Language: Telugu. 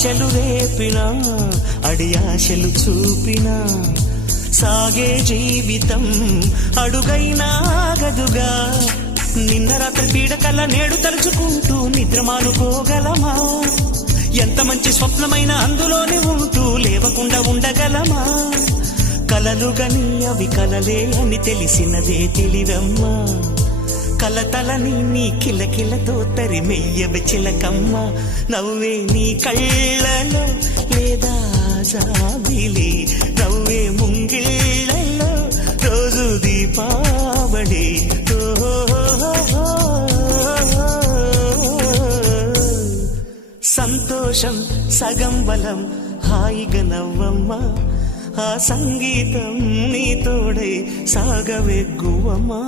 ఆశలు రేపినా అడియాశలు చూపినా సాగే జీవితం అడుగైనా ఆగదుగా. నిన్న రాత్రి పీడకల నేడు తలుచుకుంటూ నిద్రమానుకోగలమా? ఎంత మంచి స్వప్నమైన అందులోనే ఉంటూ లేవకుండా ఉండగలమా? కలలుగని అవి కలలే అని తెలిసినదే తెలివమ్మా. కలతలని నీ కిలకిలతో తరిమెయ్యవి చిలకమ్మ. నవ్వే నీ కళ్ళలో లేదా జాబిలి, నవ్వే ముంగిళ్ళలో రోజు దీపావళి. సంతోషం సగం బలం, హాయిగా నవ్వమ్మా. ఆ సంగీతం నీ తోడై సాగవెగ్గువమ్మా.